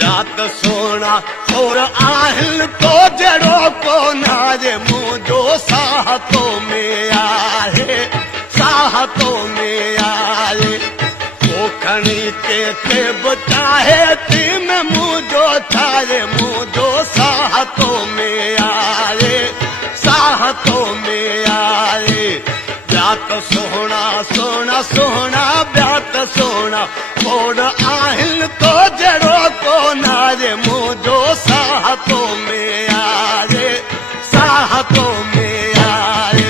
जात सोना और आहिल तो जड़ो को नारे मुझो साहतो में आए साहतो में आए कोखणी के बचाए तीम मुझो थारे मुझो साहतो में आए साहतो में आए जात सोना सोना सोना ब्यात सोना और आहिल तो जड़ो को नारे मुझो साहतो में आए साहतो में आए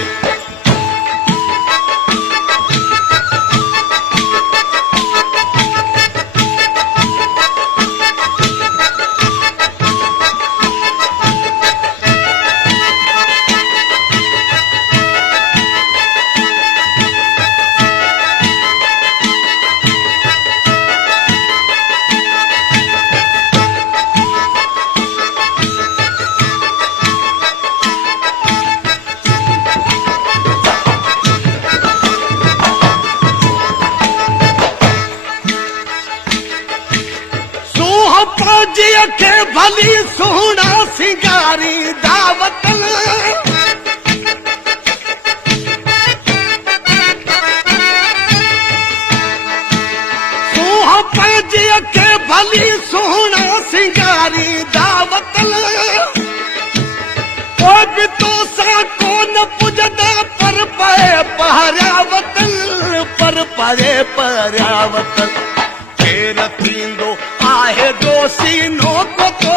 के भली सोना सिंगारी दावत सोह पंजिया के भली सोना सिंगारी दावत कोई भी तो सा कोन पुजदा पर पए पहरावतन पर परे पहरावतन तेरा थींदो आहे दोषी नो को तो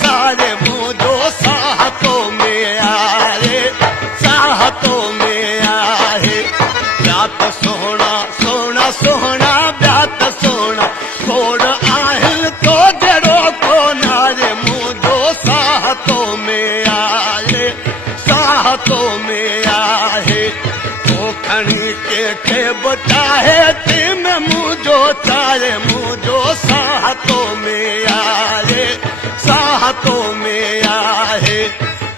सारे मुझो साहतो में आए साहतो में आए ब्यात सोना सोना सोना ब्यात सोना थोड़ आहिल तो जड़ो को नारे मुझो साहतो में आए साहतो में आए कोखणी के बचाए तीम मुझो चाहे मुझो साहतो में आए साहतो में आए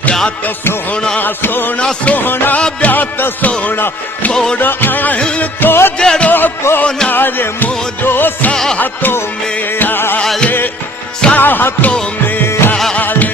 ब्यात सोना सोना सोना ब्यात सोना थोड़ आहिल तो जड़ो को नारे मुझो साहतो में आए साहतो में आए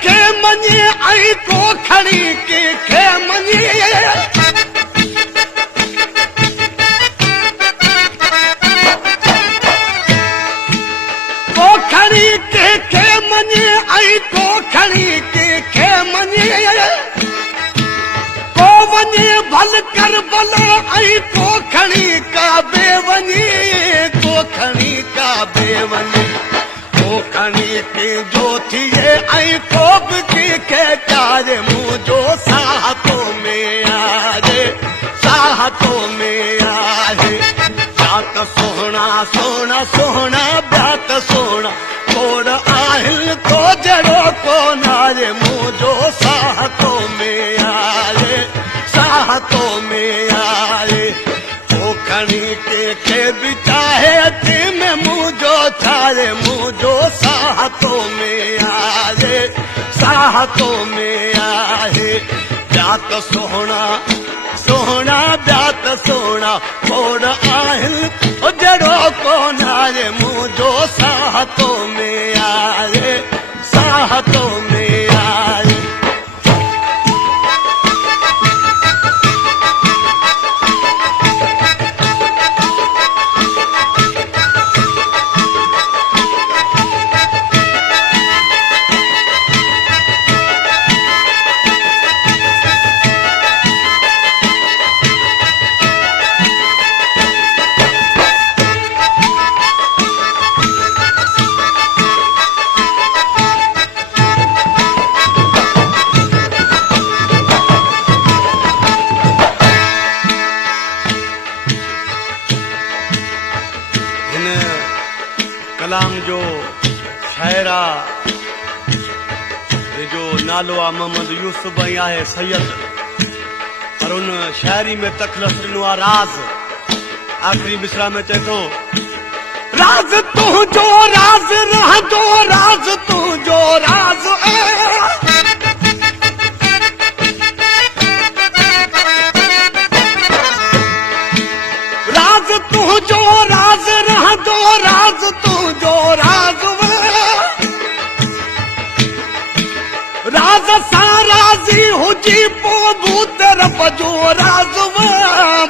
आई कोखड़ी के मनी कोखड़ी के मनी आई कोखड़ी के मनी को मनी भल कर बला आई कोखड़ी का बेवनी कोखड़ी का बेवनी कोखड़ी की ज्योति आई कोब की के चारे मुझो साहतो में आए साहतो में आए ब्यात सोना सोना सोना ब्यात सोना थोड़ आहिल तो जड़ो को नारे मुझो साहतो में आए साहतो में आए कोखणी के बिचाहे तीम मुझो थारे मुझो साहतो में आए साहतो में आए ब्यात सोना सोना ब्यात सोना थोड़ आहिल जड़ो को नारे मुझो साहतो में आए साहतो में आए कलाम जो शायरा जो नालो आहे मोहम्मद यूसुफ ऐं आहे सैयद, पर उन शायरी में तखलस ॾिनो आहे राज़। आख़िरी मिसरा में चए थो राज़ तुंहिंजो राज़ रहंदो, राज़ तुंहिंजो राज़ राज़ तुंहिंजो राज़ रहंदो, राज़ तुंहिंजो राज़ राज़ सां राज़ी हुजी पोइ भूत रब जो राज़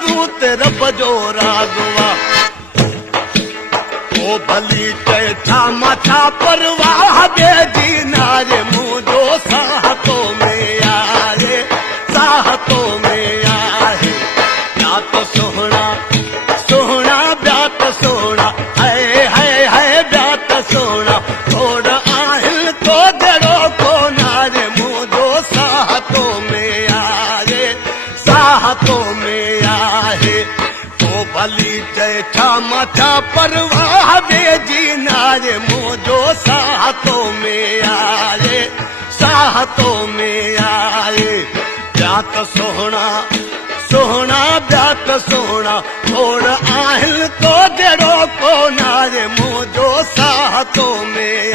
भूत रब जो राज़ ओ भली चए छा मां छा परवाह ॿिए नारे मुंहिंजो साहतो में आहे, साहतो में आहे। ॿिया त सोहणा सोहणा ॿिया त सोहणा है ॿिया त सोहणा थोड़ आहिनि तो जहिड़ो कोन रे मुंहिंजो साहतो में आहे, साहतो में आहे। ओ भली चए छा मां छा परवाह ॿिए नारे मुंहिंजो साहतो में आहे, साहतो में आहे। ॿिया त सोहणा सोहणा ॿिया त सोहणा थोड़ आहिनि तो जहिड़ो कोन रे मुंहिंजो साहतो में